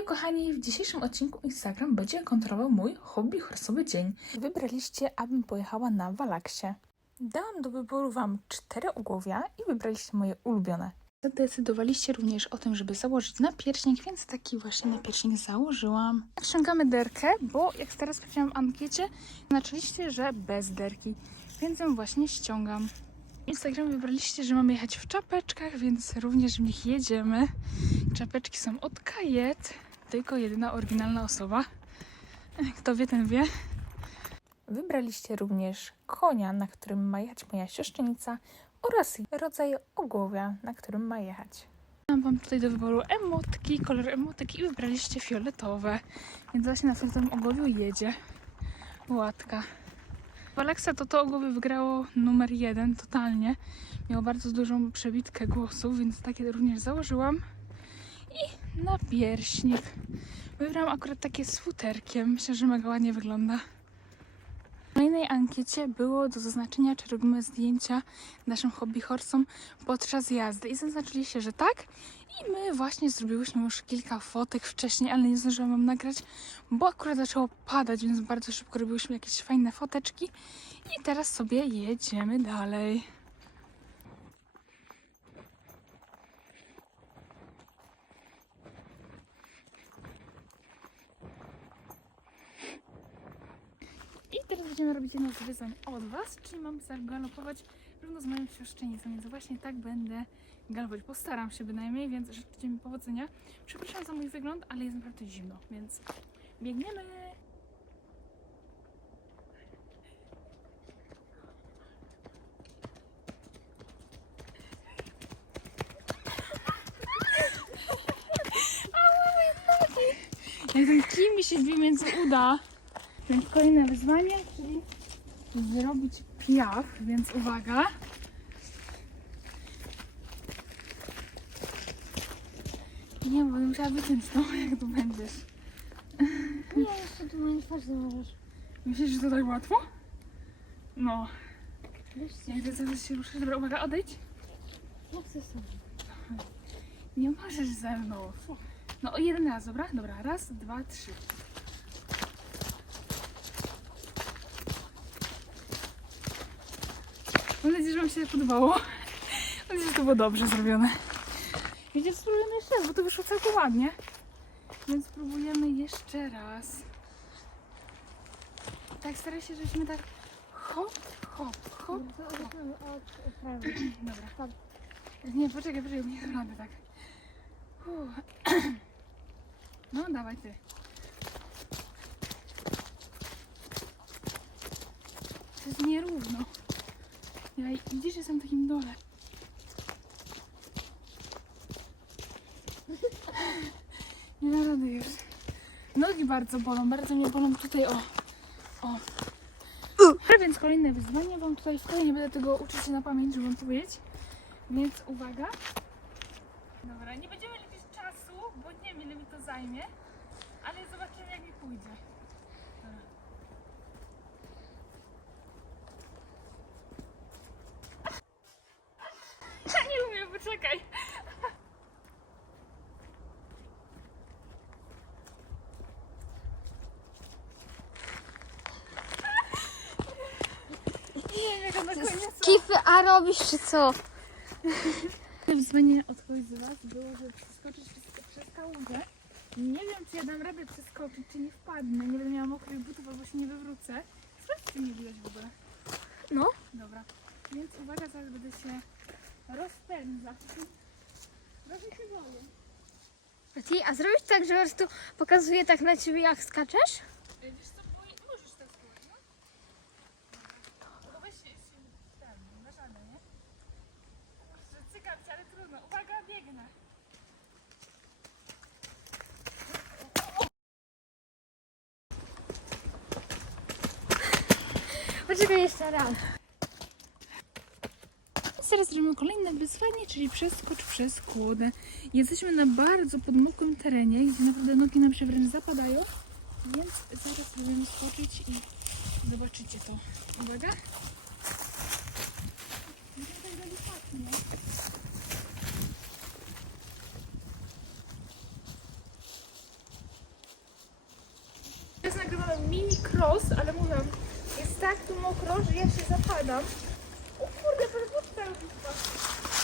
Hej kochani, w dzisiejszym odcinku Instagram będzie kontrolował mój hobby horsowy dzień. Wybraliście, abym pojechała na Walaksie. Dałam do wyboru Wam cztery ogłowia i wybraliście moje ulubione. Zadecydowaliście również o tym, żeby założyć napierśnik, więc taki właśnie napierśnik założyłam. Ściągamy derkę, bo jak teraz sprawdziłam w ankiecie, znaczyliście, że bez derki, więc ją właśnie ściągam. W Instagramie wybraliście, że mamy jechać w czapeczkach, więc również w nich jedziemy. Czapeczki są od Kajet. Tylko jedyna oryginalna osoba. Kto wie, ten wie. Wybraliście również konia, na którym ma jechać moja siostrzenica oraz rodzaj ogłowia, na którym ma jechać. Mam wam tutaj do wyboru emotki, kolor emotek i wybraliście fioletowe. Więc właśnie na fioletowym ogłowiu jedzie łatka. Alexa to to ogłowie wygrało numer jeden totalnie. Miało bardzo dużą przebitkę głosów, więc takie również założyłam. I na pierśnik. Wybrałam akurat takie z futerkiem. Myślę, że mega ładnie wygląda. W kolejnej ankiecie było do zaznaczenia, czy robimy zdjęcia naszym hobby horsom podczas jazdy. I zaznaczyliście, że tak. I my właśnie zrobiłyśmy już kilka fotek wcześniej, ale nie zdążyłam wam nagrać, bo akurat zaczęło padać, więc bardzo szybko robiłyśmy jakieś fajne foteczki. I teraz sobie jedziemy dalej. I teraz będziemy robić jedno z wyzwań od Was, czyli mam zagalopować równo z moją siostrzenicą, więc właśnie tak będę galopować. Postaram się bynajmniej, więc życzcie mi powodzenia. Przepraszam za mój wygląd, ale jest naprawdę zimno, więc biegniemy! Kij mi się dwie między uda. Więc kolejne wyzwanie, czyli zrobić piaf, więc uwaga. Nie, bo będę musiała wyciąć to, jak tu będziesz. Nie, jeszcze tu moją twarz założysz. Myślisz, że to tak łatwo? No. Jak ty zaraz się ruszysz, dobra, uwaga, odejdź. ja chcę sobie. Nie możesz ze mną. No o jeden raz, dobra? Dobra, raz, dwa, trzy. Mam nadzieję, że Wam się podobało. Mam nadzieję, że to było dobrze zrobione. Wiecie, spróbujemy jeszcze raz, bo to wyszło całkiem ładnie. Więc spróbujemy jeszcze raz. Tak, staraj się, żebyśmy tak hop, hop, hop. Prawej. Dobra. Nie, poczekaj, poczekaj, nie dam rady tak. Uff. No, dawaj ty. To jest nierówno. Ja widzisz, jestem na takim dole. Nie da rady już. Nogi bardzo bolą, bardzo mnie bolą tutaj, o. O. A więc kolejne wyzwanie wam tutaj wcale nie będę tego uczyć się na pamięć, żeby wam powiedzieć. Więc uwaga. Dobra, nie będziemy liczyć czasu, bo nie wiem ile mi to zajmie, ale zobaczymy jak mi pójdzie. Dobra. Ja nie umiem, poczekaj. Jak ona koniec. Kify, a robisz czy co? Wyzwanie od kogoś z Was było, żeby przeskoczyć przez, przez. Nie wiem, czy ja dam radę przeskoczyć, czy nie wpadnę. Nie będę miała mokrych butów, albo się nie wywrócę. Sprawdź, czy nie widać w ogóle. No. Dobra. Więc uwaga, zaraz będę się rozpędzać. Trochę się boję. A ty, a zrobisz tak, że po prostu pokazuje tak na ciebie jak skaczesz? Wiesz co, boi... możesz tak spróbować, no? Dobra. No weź się, się ten, na żadę, nie? Że cykam cię, ale trudno. Biegnę. Poczekaj jeszcze raz. Teraz zrobimy kolejne wyzwanie, czyli przeskocz przez kłodę. Jesteśmy na bardzo podmokrym terenie, gdzie naprawdę nogi nam się wręcz zapadają, więc zaraz spróbujemy skoczyć i zobaczycie to. Uwaga. Musimy Teraz nagrywamy mini cross, ale mówię, jest tak tu mokro, że ja się zapadam. O kurde, rozbiła. Oj.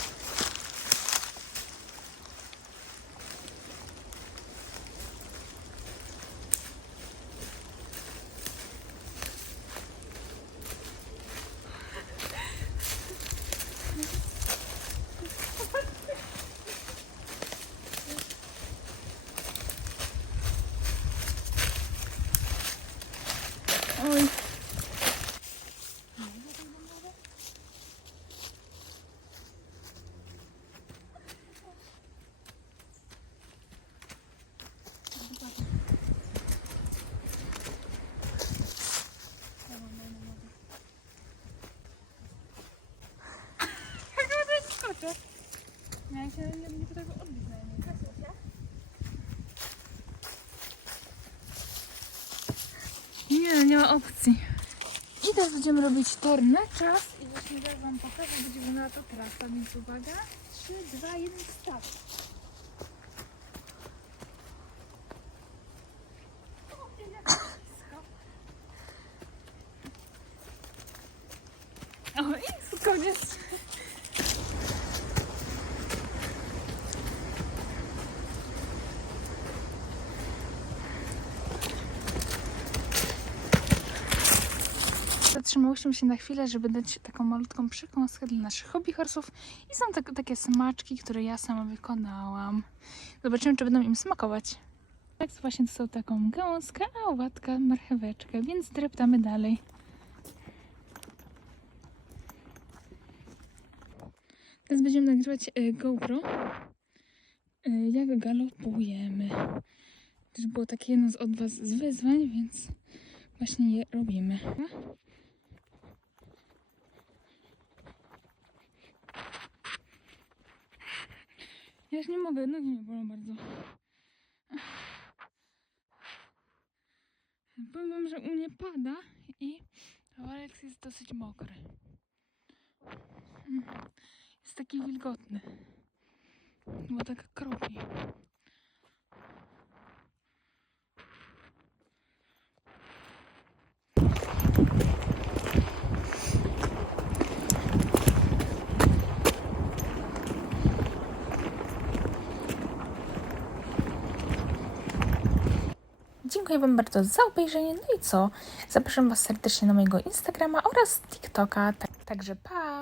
Jak to skoczę? Ja się nie, nie potrafię odbić na niej. Nie, nie ma opcji. I teraz będziemy robić tor na czas i właśnie zaraz wam pokażę, będzie wyglądała to trasa, więc uwaga. 3, 2, 1, start. O, i koniec. Zatrzymałyśmy się na chwilę, żeby dać taką malutką przekąskę dla naszych hobby horsów i są tak, takie smaczki, które ja sama wykonałam. Zobaczymy, czy będą im smakować. Tak właśnie dostał taką gałązkę, a łatka marcheweczkę, więc dreptamy dalej. Teraz będziemy nagrywać e, GoPro, e, jak galopujemy. To było takie jedno z od Was z wyzwań, więc właśnie je robimy. Ja już nie mogę, nogi mnie bolą bardzo. Powiem wam, że u mnie pada i Alex jest dosyć mokry. Jest taki wilgotny. Bo tak kropi. Dziękuję Wam bardzo za obejrzenie. No i co? Zapraszam Was serdecznie na mojego Instagrama oraz TikToka. Tak, także pa!